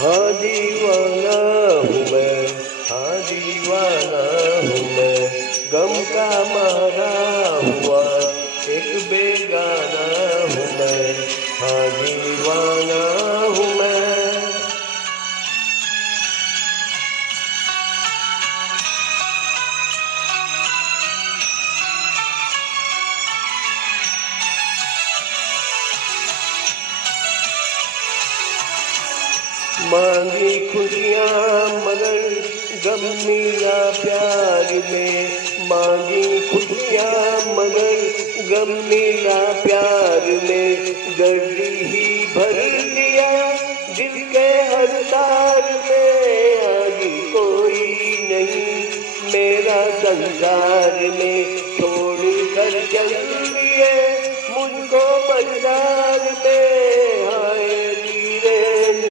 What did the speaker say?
हाँ दीवाना हूँ मैं, हाँ दीवाना हूँ मैं, गम का मारा हुआ एक बेगाना हूँ मैं, हाँ दीवाना हूँ मैं। मांगी खुशियाँ मगर गम मिला प्यार में, मांगी खुशियाँ मगर गम मिला प्यार में, दर्द ही भर दिया दिल के हर तार में, आगे कोई नहीं मेरा संसार में, छोड़ कर चल दिए मुझको बाजार